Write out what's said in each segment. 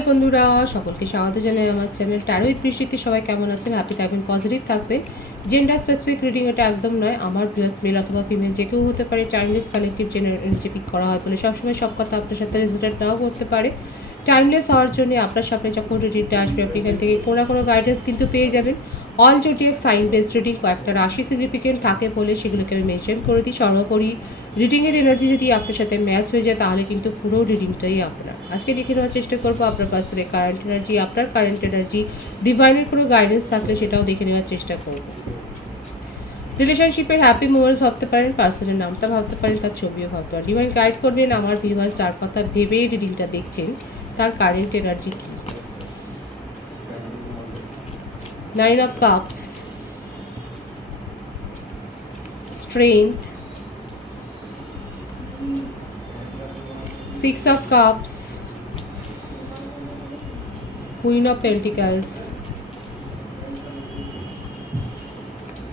High বন্ধুরা, সকলকে স্বাগত জানাই আমার চ্যানেল উইথ বৃষ্টিতে সবাই কেমন আছেন? হ্যাপি থাকবেন পজিটিভ থাকবে জেন্ডার স্পেসিফিক রিডিং এটা একদম নয়, আমার ভিউয়ার্স মেল অথবা ফিমেল যে কেউ হতে পারে টাইমলেস কালেকটিভ জেনারেল পিক করা হয় বলে সবসময় সব কথা আপনার সাথে রেজিস্টার নাও করতে পারে। টাইমলেস হওয়ার জন্য আপনার সামনে যখন রিডিংটা আসবে, আপনি এখান থেকে কোনো কোনো গাইডেন্স কিন্তু পেয়ে যাবেন। All zodiac sign based reading কয়েকটা রাশি সিগনিফিকেন্ট থাকে বলে সেগুলোকে আমি মেনশন করে দিই। সর্বোপরি রিডিংয়ের এনার্জি যদি আপনার সাথে ম্যাচ হয়ে যায়, তাহলে কিন্তু পুরো রিডিংটাই আপনার। আজকে দেখে নেওয়ার চেষ্টা করব আপনার পার্সনের কারেন্ট এনার্জি আপনার কারেন্ট এনার্জি ডিভাইনের কোনো গাইডেন্স থাকলে সেটাও দেখে নেওয়ার চেষ্টা করব। রিলেশনশিপের হ্যাপি মোমেন্টস ভাবতে পারেন পার্সনের নামটা ভাবতে পারেন, তার ছবিও ভাবতে পারেন। ডিভাইন গাইড করবেন আমার ভিউয়ার্স যার কথা ভেবেই রিডিংটা দেখছেন, তার current energy key? Nine of cups strength six of cups. Queen of pentacles.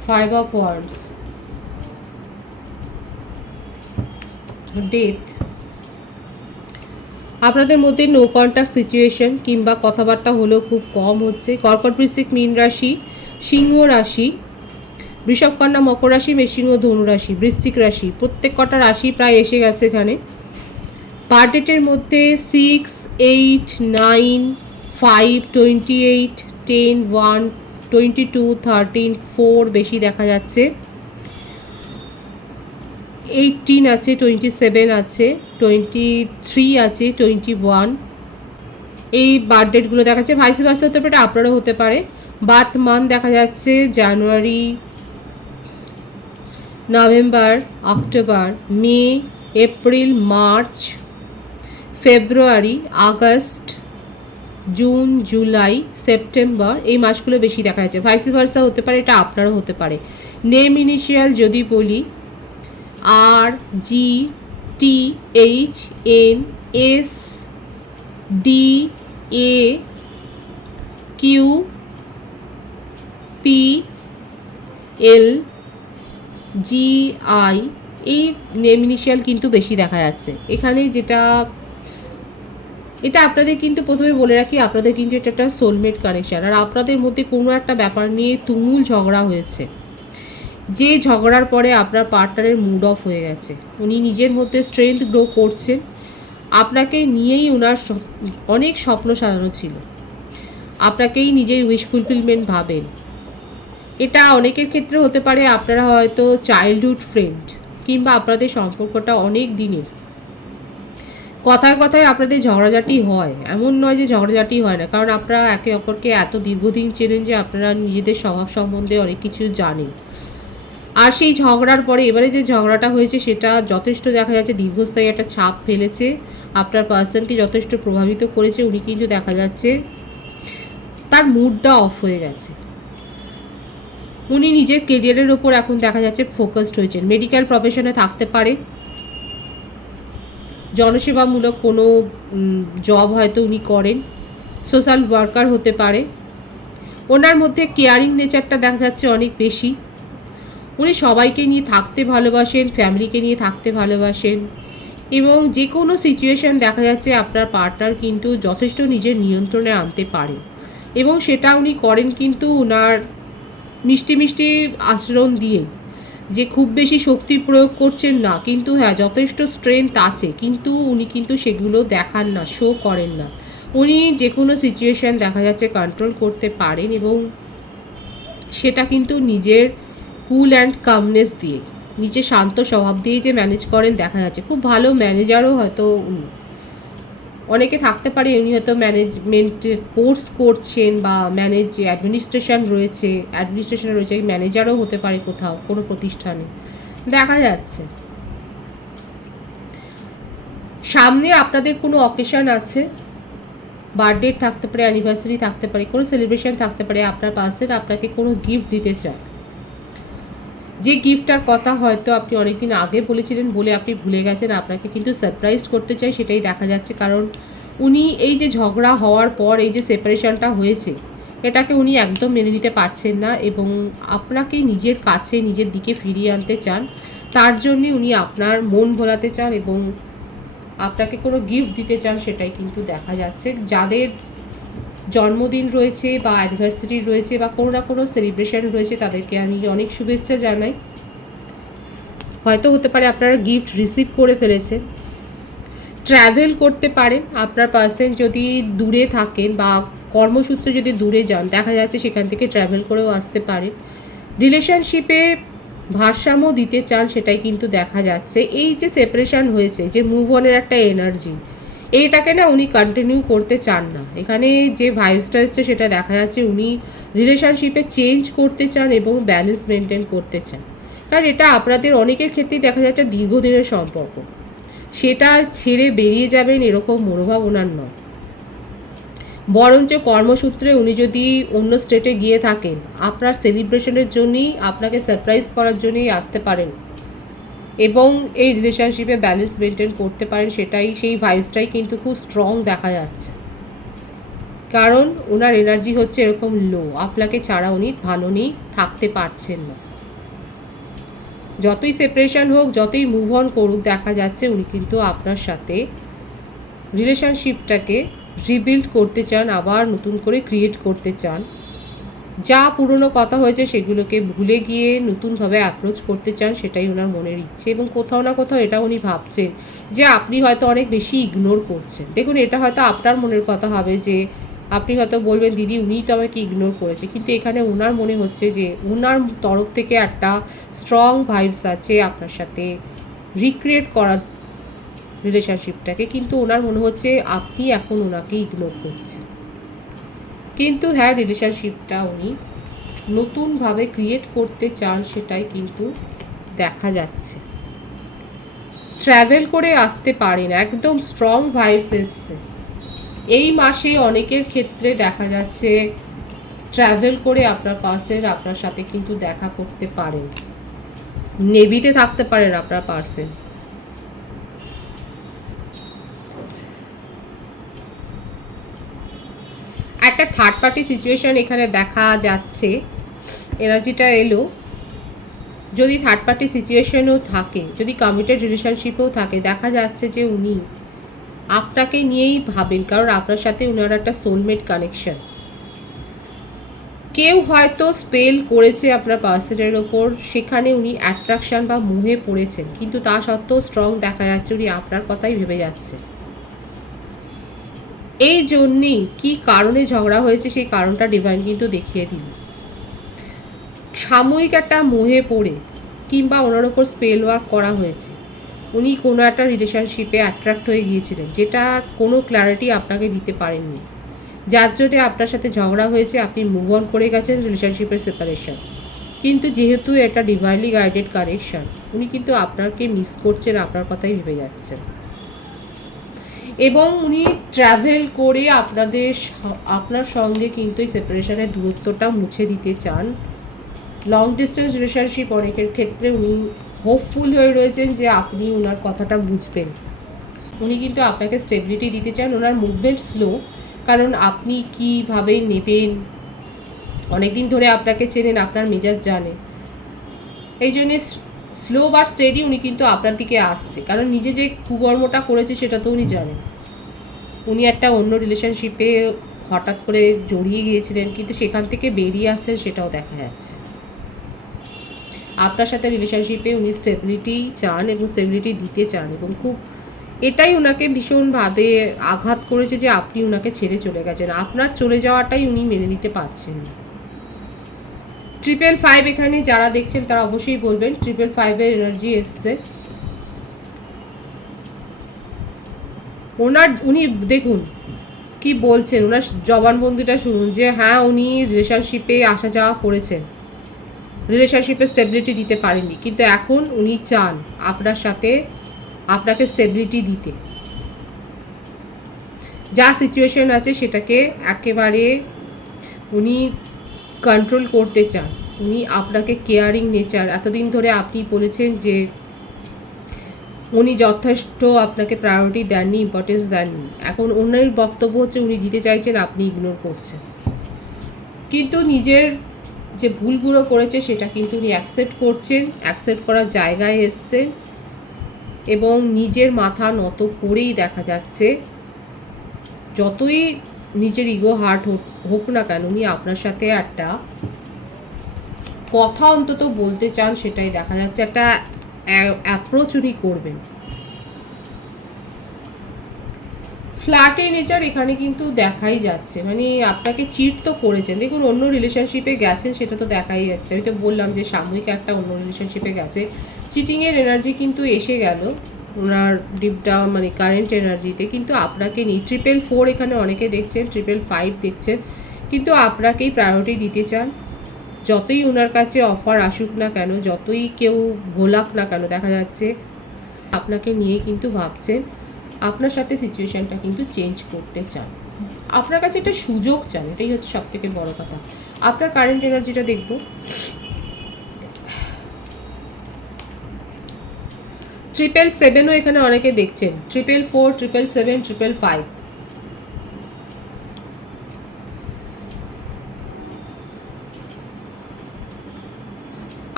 Five of wands. Death আপনাদের মধ্যে নো কন্ট্যাক্ট সিচুয়েশন কিংবা কথাবার্তা হলেও খুব কম হচ্ছে। কর্কট বৃশ্চিক মীন রাশি, সিংহ রাশি বৃষভ কন্যা মকর রাশি, মেষিংহ, ধনু রাশি, বৃশ্চিক রাশি, প্রত্যেক কটা রাশি প্রায় এসে গেছে এখানে। পার ডেটের মধ্যে six eight nine five twenty eight ten one twenty two thirteen four বেশি দেখা যাচ্ছে। এইটিন আছে টোয়েন্টি সেভেন আছে টোয়েন্টি থ্রি আছে টোয়েন্টি ওয়ান এই বার্থ ডেটগুলো দেখা যাচ্ছে। ভাইস ভার্সা হতে পারে আপনারও হতে পারে। বার্থ মান্থ দেখা যাচ্ছে January November, October, May, April, March, February, August, June, July, September এই মাসগুলো বেশি দেখা যাচ্ছে। ভাইস ভার্সা হতে পারে, এটা আপনারও হতে পারে। নেম ইনিশিয়াল যদি বলি, R, G, T, H, N, S, D, A, Q, P, L G I এই নেম ইনিশিয়াল কিন্তু বেশি দেখা যাচ্ছে। এখানে যেটা, এটা আপনাদের কিন্তু প্রথমে বলে রাখি, আপনাদের কিন্তু এটা একটা সোলমেট কানেকশান আর আপনাদের মধ্যে কোনো একটা ব্যাপার নিয়ে তুমুল ঝগড়া হয়েছে। যে ঝগড়ার পরে আপনার পার্টনারের মুড অফ হয়ে গেছে। উনি নিজের মধ্যে স্ট্রেংথ গ্রো করছেন। আপনাকে নিয়েই ওনার অনেক স্বপ্ন সাজানো ছিল। আপনাকেই নিজের উইশ ফুলফিলমেন্ট ভাবেন। এটা অনেকের ক্ষেত্রে হতে পারে আপনারা হয়তো চাইল্ডহুড ফ্রেন্ড কিংবা আপনাদের সম্পর্কটা অনেক দিনের। কথায় কথায় আপনাদের ঝগড়াঝাটি হয়, এমন নয় যে ঝগড়াঝাটি হয় না, কারণ আপনারা একে অপরকে এত দীর্ঘদিন চেনেন যে আপনারা নিজেদের স্বভাব সম্বন্ধে অনেক কিছু জানেন। আর সেই ঝগড়ার পরে এবারে যে ঝগড়াটা হয়েছে সেটা যথেষ্ট দেখা যাচ্ছে, দীর্ঘস্থায়ী একটা ছাপ ফেলেছে, আপনার পার্সনকে যথেষ্ট প্রভাবিত করেছে, উনি কিন্তু দেখা যাচ্ছে তার মুডটা অফ হয়ে গেছে। উনি নিজের কেরিয়ারের ওপর এখন দেখা যাচ্ছে ফোকাসড হয়েছেন। মেডিকেল প্রফেশনে থাকতে পারে। জনসেবামূলক কোনো জব হয়তো উনি করেন। সোশ্যাল ওয়ার্কার হতে পারে। ওনার মধ্যে কেয়ারিং নেচারটা দেখা যাচ্ছে অনেক বেশি। উনি সবাইকে নিয়ে থাকতে ভালোবাসেন ফ্যামিলিকে নিয়ে থাকতে ভালোবাসেন এবং যে কোনো সিচুয়েশান দেখা যাচ্ছে আপনার পার্টনার কিন্তু যথেষ্ট নিজের নিয়ন্ত্রণে আনতে পারে এবং সেটা উনি করেন কিন্তু ওনার মিষ্টি মিষ্টি আচরণ দিয়ে যে খুব বেশি শক্তি প্রয়োগ করছেন না, কিন্তু হ্যাঁ যথেষ্ট স্ট্রেংথ আছে, কিন্তু উনি কিন্তু সেগুলো দেখান না শো করেন না। উনি যে কোনো সিচুয়েশান দেখা যাচ্ছে কন্ট্রোল করতে পারেন এবং সেটা কিন্তু নিজের কুল অ্যান্ড কামনেস দিয়ে নিজের শান্ত স্বভাব দিয়ে যে ম্যানেজ করেন দেখা যাচ্ছে। খুব ভালো ম্যানেজারও হয়তো উনি। অনেকে থাকতে পারে উনি হয়তো ম্যানেজমেন্ট কোর্স করছেন বা ম্যানেজ অ্যাডমিনিস্ট্রেশন রয়েছে অ্যাডমিনিস্ট্রেশন রয়েছে, ম্যানেজারও হতে পারে কোথাও, কোনো প্রতিষ্ঠানে। দেখা যাচ্ছে। সামনে আপনাদের কোনো অকেশন আছে? বার্থডে থাকতে পারে, অ্যানিভার্সারি থাকতে পারে, কোনো সেলিব্রেশন থাকতে পারে, আপনার পার্সন আপনাকে কোনো গিফট দিতে চায়। যে গিফটটার কথা হয়তো আপনি অনেকদিন আগে বলেছিলেন বলে আপনি ভুলে গেছেন, আপনাকে কিন্তু সারপ্রাইজ করতে চাই সেটাই দেখা যাচ্ছে। কারণ উনি এই যে ঝগড়া হওয়ার পর এই যে সেপারেশনটা হয়েছে, এটাকে উনি একদম মেনে নিতে পারছেন না এবং আপনাকে নিজের কাছে, নিজের দিকে ফিরিয়ে আনতে চান। তার জন্যে উনি আপনার মন ভোলাতে চান এবং আপনাকে কোনো গিফট দিতে চান সেটাই কিন্তু দেখা যাচ্ছে। যাদের জন্মদিন রয়েছে বা অ্যানিভার্সারি রয়েছে বা কোনো না কোনো সেলিব্রেশন রয়েছে, তাদেরকে আমি অনেক শুভেচ্ছা জানাই। হয়তো হতে পারে আপনারা গিফট রিসিভ করে ফেলেছেন। ট্রাভেল করতে পারেন, আপনার পার্সেন যদি দূরে থাকেন বা কর্মসূত্রে যদি দূরে যান, দেখা যাচ্ছে সেখান থেকে ট্রাভেল করেও আসতে পারেন। রিলেশনশিপে ভারসাম্য দিতে চান, সেটাই কিন্তু দেখা যাচ্ছে। এই যে সেপারেশন হয়েছে, যে মুভ অনের একটা এনার্জি এইটাকে না উনি কন্টিনিউ করতে চান না। এখানে যে ভাইবসটা এসছে সেটা দেখা যাচ্ছে উনি রিলেশনশিপে চেঞ্জ করতে চান এবং ব্যালেন্স মেনটেন করতে চান। কারণ এটা আপনাদের অনেকের ক্ষেত্রেই দেখা যাচ্ছে দীর্ঘদিনের সম্পর্ক। সেটা ছেড়ে বেরিয়ে যাবেন এরকম মনোভাব ওনার নয়। বরঞ্চ কর্মসূত্রে উনি যদি অন্য স্টেটে গিয়ে থাকেন, আপনার সেলিব্রেশনের জন্যই, আপনাকে সারপ্রাইজ করার জন্যই আসতে পারেন। এবং এই রিলেশনশিপে ব্যালেন্স মেনটেন করতে পারেন, সেটাই, সেই ভাইবসটাই কিন্তু খুব স্ট্রং দেখা যাচ্ছে। কারণ ওনার এনার্জি হচ্ছে এরকম লো আপনাকে ছাড়া উনি ভালো নেই থাকতে পারছেন না। যতই সেপারেশন হোক, যতই মুভ অন করুক, দেখা যাচ্ছে উনি কিন্তু আপনার সাথে রিলেশনশিপটাকে রিবিল্ড করতে চান, আবার নতুন করে ক্রিয়েট করতে চান। যা পুরনো কথা হয়েছে সেগুলোকে ভুলে গিয়ে নতুনভাবে অ্যাপ্রোচ করতে চান, সেটাই ওনার মনের ইচ্ছে এবং কোথাও না কোথাও এটা উনি ভাবছেন যে আপনি হয়তো অনেক বেশি ইগনোর করছেন। দেখুন, এটা হয়তো আপনার মনের কথা হবে যে আপনি হয়তো বলবেন, দিদি, উনিই তো আমাকে ইগনোর করেছে। কিন্তু এখানে ওনার মনে হচ্ছে যে ওনার তরফ থেকে একটা স্ট্রং ভাইবস আছে আপনার সাথে রিক্রিয়েট করার রিলেশনশিপটাকে কিন্তু ওনার মনে হচ্ছে আপনি এখন ওনাকে ইগনোর করছেন। কিন্তু হ্যাঁ রিলেশনশিপটা উনি নতুনভাবে ক্রিয়েট করতে চান সেটাই কিন্তু দেখা যাচ্ছে। ট্রাভেল করে আসতে পারেন একদম স্ট্রং ভাইবস এসছে। এই মাসে অনেকের ক্ষেত্রে দেখা যাচ্ছে ট্রাভেল করে আপনার পার্সেন আপনার সাথে কিন্তু দেখা করতে পারেন। নেভিতে থাকতে পারেন আপনার পার্সেন একটা থার্ড পার্টি সিচুয়েশন এখানে দেখা যাচ্ছে। এনার্জিটা এলো। যদি থার্ড পার্টি সিচুয়েশনও থাকে, যদি কমিটেড রিলেশনশিপেও থাকে, দেখা যাচ্ছে যে উনি আপনাকে নিয়েই ভাবেন, কারণ আপনার সাথে উনার একটা সোলমেট কানেকশন কেউ হয়তো স্পেল করেছে আপনার পার্সনের ওপর, সেখানে উনি অ্যাট্রাকশন বা মুহে পড়েছেন, কিন্তু তা সত্ত্বেও স্ট্রং দেখা যাচ্ছে, উনি আপনার কথাই ভেবে যাচ্ছে। এই জন্যেই কি কারণে ঝগড়া হয়েছে সেই কারণটা ডিভাইন কিন্তু দেখিয়ে দিল। সাময়িক একটা মোহে পড়ে কিংবা ওনার ওপর স্পেল ওয়ার্ক করা হয়েছে, উনি কোনো একটা রিলেশনশিপে অ্যাট্রাক্ট হয়ে গিয়েছিলেন, যেটা কোনো ক্ল্যারিটি আপনাকে দিতে পারেননি। যার জন্যে আপনার সাথে ঝগড়া হয়েছে, আপনি মুভ অন করে গেছেন রিলেশনশিপের সেপারেশন কিন্তু যেহেতু এটা ডিভাইনলি গাইডেড কানেকশন উনি কিন্তু আপনাকে মিস করছেন, আপনার কথাই ভেবে যাচ্ছেন। এবং উনি ট্রাভেল করে আপনাদের আপনার সঙ্গে কিন্তু এই সেপারেশনের দূরত্বটা মুছে দিতে চান। লং ডিস্টেন্স রিলেশনশিপ অনেকের ক্ষেত্রে উনি হোপফুল হয়ে রয়েছেন যে আপনি ওনার কথাটা বুঝবেন। উনি কিন্তু আপনাকে স্টেবিলিটি দিতে চান ওনার মুভমেন্ট স্লো কারণ আপনি কীভাবে নেবেন, অনেকদিন ধরে আপনাকে চেনেন, আপনার মেজাজ জানে। এই জন্যে স্লো বাট স্টেডি উনি কিন্তু আপনার দিকে আসছে। কারণ নিজে যে কুকর্মটা করেছে সেটা তো উনি জানেন। উনি একটা অন্য রিলেশনশিপে হঠাৎ করে জড়িয়ে গিয়েছিলেন, কিন্তু সেখান থেকে বেরিয়ে আসছেন সেটাও দেখা যাচ্ছে। আপনার সাথে রিলেশনশিপে উনি স্টেবিলিটি চান এবং স্টেবিলিটি দিতে চান এবং খুব এটাই ওনাকে ভীষণভাবে আঘাত করেছে যে আপনি ওনাকে ছেড়ে চলে গেছেন। আপনার চলে যাওয়াটাই উনি মেনে নিতে পারছেন না। ট্রিপল ফাইভ এখানে যারা দেখছেন, তারা অবশ্যই বলবেন ট্রিপল ফাইভের এনার্জি এসছে। ওনার, উনি দেখুন, কি বলছেন ওনার জবানবন্দিটা শুনুন, যে হ্যাঁ উনি রিলেশনশিপে আসা যাওয়া করেছেন। রিলেশনশিপে স্টেবিলিটি দিতে পারেননি, কিন্তু এখন উনি চান আপনার সাথে, আপনাকে স্টেবিলিটি দিতে। যা সিচুয়েশন আছে, সেটাকে একেবারে উনি কন্ট্রোল করতে চান, উনি আপনাকে কেয়ারিং নেচার এতদিন ধরে আপনি বলেছেন যে উনি যথেষ্ট আপনাকে প্রায়োরিটি দেননি ইম্পর্টেন্স দেননি। এখন ওনার বক্তব্য হচ্ছে উনি দিতে চাইছেন, আপনি ইগনোর করছেন। কিন্তু নিজের যে ভুলগুলো করেছে, সেটা কিন্তু উনি অ্যাকসেপ্ট করছেন অ্যাকসেপ্ট করার জায়গায় এসছেন এবং নিজের মাথা নত করেই দেখা যাচ্ছে, যতই নিজের ইগো হার্ট হোক না কেন, উনি আপনার সাথে একটা কথা অন্তত বলতে চান, সেটাই দেখা যাচ্ছে। একটা অ্যাপ্রোচ উনি করবেন। ফ্ল্যাটে নেচার এখানে কিন্তু দেখাই যাচ্ছে। মানে আপনাকে চিট তো করেছেন। দেখুন, অন্য রিলেশনশিপে গেছেন, সেটা তো দেখাই যাচ্ছে। আমি তো বললাম যে সাময়িক একটা অন্য রিলেশনশিপে গেছে। চিটিংয়ের এনার্জি কিন্তু এসে গেল। ওনার ডিপ ডাউন মানে কারেন্ট এনার্জিতে কিন্তু আপনাকে নিয়ে ট্রিপল ফোর এখানে অনেকে দেখছেন ট্রিপল ফাইভ দেখছেন, কিন্তু আপনাকেই প্রায়োরিটি দিতে চান। যতই ওনার কাছে অফার আসুক না কেন, যতই কেউ ভোলাক না কেন, দেখা যাচ্ছে আপনাকে নিয়ে কিন্তু ভাবছেন, আপনার সাথে সিচুয়েশনটা কিন্তু চেঞ্জ করতে চান। আপনার কাছে একটা সুযোগ চান, এটাই হচ্ছে সব থেকে বড় কথা। আপনার কারেন্ট এনার্জিটা দেখব। ট্রিপল সেভেনও এখানে অনেকে দেখছেন। Triple four triple seven triple five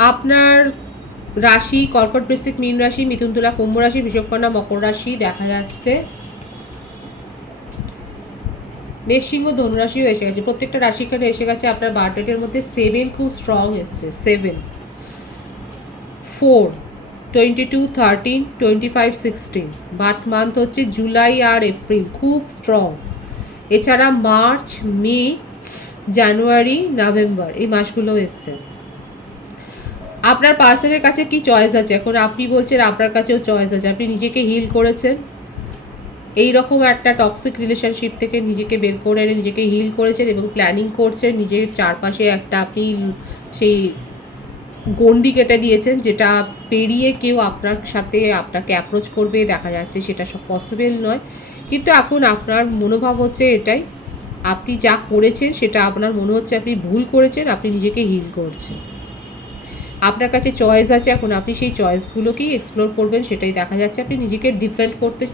আপনার রাশি, কর্কট বৃশ্চিক, মীন রাশি, মিথুন তুলা, কুম্ভ রাশি বিষকন্যা মকর রাশি দেখা যাচ্ছে। মেষ সিংহ ধনুরাশিও এসে গেছে। প্রত্যেকটা রাশি এখানে এসে গেছে আপনার বার্থডেটের মধ্যে সেভেন খুব স্ট্রং এসছে seven four twenty two thirteen twenty five sixteen birth month হচ্ছে জুলাই আর এপ্রিল খুব স্ট্রং এছাড়া মার্চ মে জানুয়ারি নভেম্বর এই মাসগুলো এসছে। আপনার পার্সনের কাছে কি চয়েস আছে? এখন আপনি বলছেন আপনার কাছেও চয়েস আছে। আপনি নিজেকে হিল করেছেন। এই রকম একটা টক্সিক রিলেশনশিপ থেকে নিজেকে বের করে এনে নিজেকে হিল করেছেন এবং প্ল্যানিং করছেন। নিজের চারপাশে একটা আপনি সেই গন্ডি কেটে দিয়েছেন, যেটা পেরিয়ে কেউ আপনার সাথে আপনাকে অ্যাপ্রোচ করবে, দেখা যাচ্ছে সেটা সব পসিবল নয়। কিন্তু এখন আপনার মনোভাব হচ্ছে এটাই, আপনি যা করেছেন সেটা আপনার মনে হচ্ছে আপনি ভুল করেছেন, আপনি নিজেকে হিল করছেন। আপনার কাছে চয়েস আছে, এখন আপনি সেই চয়েসগুলোকেই এক্সপ্লোর করবেন, সেটাই দেখা যাচ্ছে। আপনি নিজেকে ডিফেন্ড করতে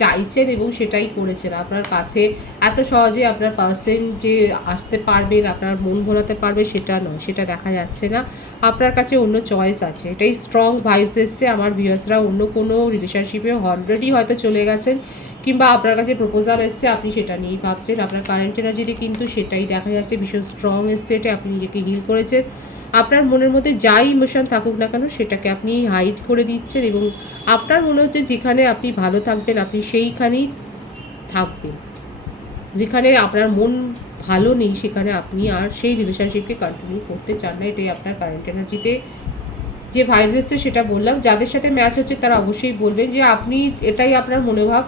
চাইছেন এবং সেটাই করেছেন। আপনার কাছে এত সহজে আপনার পার্সেন যে আসতে পারবেন, আপনার মন ভোলাতে পারবে, সেটা নয়, সেটা দেখা যাচ্ছে না। আপনার কাছে অন্য চয়েস আছে। এটাই স্ট্রং ভাইবস এসছে আমার ভিউয়ার্সরা অন্য কোনো রিলেশনশিপে অলরেডি হয়তো চলে গেছেন, কিংবা আপনার কাছে প্রপোজাল এসছে, আপনি সেটা নিয়েই ভাবছেন। আপনার কারেন্ট এনার্জিতে কিন্তু সেটাই দেখা যাচ্ছে। ভীষণ স্ট্রং এসছে, এটা আপনি নিজেকে হিল করেছেন। আপনার মনের মধ্যে যাই ইমোশন থাকুক না কেন, সেটাকে আপনি হাইড করে দিচ্ছেন এবং আপনার মনে হচ্ছে যেখানে আপনি ভালো থাকবেন, আপনি সেইখানেই থাকবেন। যেখানে আপনার মন ভালো নেই, সেখানে আপনি আর সেই রিলেশনশিপকে কন্টিনিউ করতে চান না। এটাই আপনার কারেন্ট এনার্জিতে যে ভাইরাস এসছে, সেটা বললাম। যাদের সাথে ম্যাচ হচ্ছে, তারা অবশ্যই বলবেন যে, আপনি এটাই আপনার মনোভাব।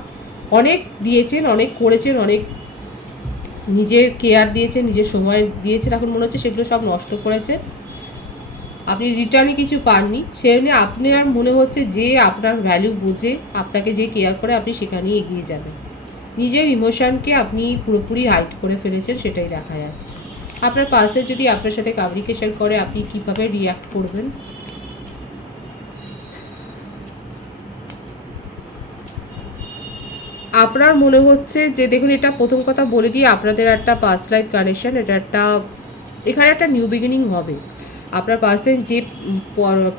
অনেক দিয়েছেন, অনেক করেছেন, অনেক নিজের কেয়ার দিয়েছেন, নিজের সময় দিয়েছেন। এখন মনে হচ্ছে সেগুলো সব নষ্ট করেছে। আপনি রিটার্নে কিছু পাননি সেজন্য আপনি আর মনে হচ্ছে যে আপনার ভ্যালু বুঝে আপনাকে যে কেয়ার করে আপনি সেখানেই এগিয়ে যাবেন। নিজের ইমোশনকে আপনি পুরোপুরি হাইড করে ফেলেছেন, সেটাই দেখা যাচ্ছে। আপনার পাশে যদি আপনার সাথে কমিউনিকেশন করে, আপনি কীভাবে রিয়াক্ট করবেন? আপনার মনে হচ্ছে যে, দেখুন, এটা প্রথম কথা বলে দিয়ে আপনাদের একটা পাস লাইফ কানেকশন এটা একটা, এখানে একটা নিউ বিগিনিং হবে। আপনার পার্সন যে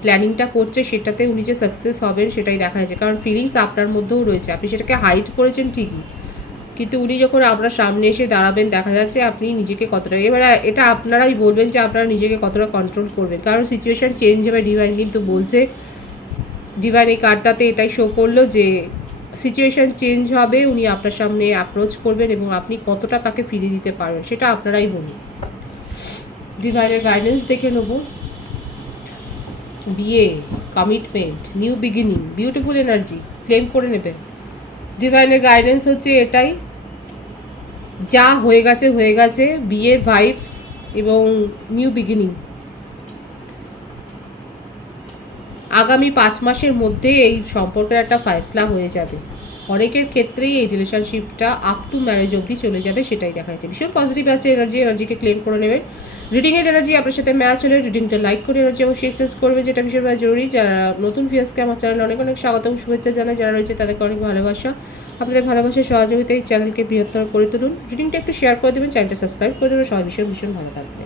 প্ল্যানিংটা করছে, সেটাতে উনি যে সাকসেস হবেন, সেটাই দেখা যাচ্ছে। কারণ ফিলিংস আপনার মধ্যেও রয়েছে। আপনি সেটাকে হাইড করেছেন ঠিকই। কিন্তু উনি যখন আপনার সামনে এসে দাঁড়াবেন, দেখা যাচ্ছে আপনি নিজেকে কতটা, এবার, এটা আপনারাই বলবেন যে আপনারা নিজেকে কতটা কন্ট্রোল করবেন। কারণ সিচুয়েশান চেঞ্জ হবে ডিভাইন কিন্তু বলছে ডিভাইন এই কার্ডটাতে এটাই শো করল যে সিচুয়েশান চেঞ্জ হবে, উনি আপনার সামনে অ্যাপ্রোচ করবেন এবং আপনি কতটা তাকে ফিরিয়ে দিতে পারবেন, সেটা আপনারাই বলুন। ডিভাইনের গাইডেন্স দেখে নেব। বিয়ে commitment new beginning beautiful energy claim করে নেবে। ডিভাইনের গাইডেন্স হচ্ছে এটাই, যা হয়ে গেছে হয়ে গেছে বিয়ে ভাইবস এবং নিউ বিগিনিং আগামী পাঁচ মাসের মধ্যে এই সম্পর্কের একটা ফয়সলা হয়ে যাবে। অনেকের ক্ষেত্রেই এই রিলেশনশিপটা আপ টু ম্যারেজ অবধি চলে যাবে, সেটাই দেখা যাচ্ছে। ভীষণ পজিটিভ আছে এনার্জি এনার্জিকে ক্লেম করে নেবেন রিডিংয়ের এনার্জি আপনার সাথে ম্যাচ হলে রিডিংটা লাইক করে এনার্জি অবশ্যই এক্সচেঞ্জ করবে, যেটা ভীষণভাবে জরুরি। যারা নতুন ভিউসকে আমার চ্যানেলে অনেক অনেক স্বাগতম, শুভেচ্ছা জানায় যারা রয়েছে তাদেরকে অনেক ভালোবাসা। আপনাদের ভালোবাসা সহযোগিতা এই চ্যানেলকে বৃহত্তর করে তুলুন। রিডিংটা একটু শেয়ার করে দেবেন চ্যানেলটা সাবস্ক্রাইব করে দেবেন। সব বিষয়ে ভীষণ ভালো থাকবে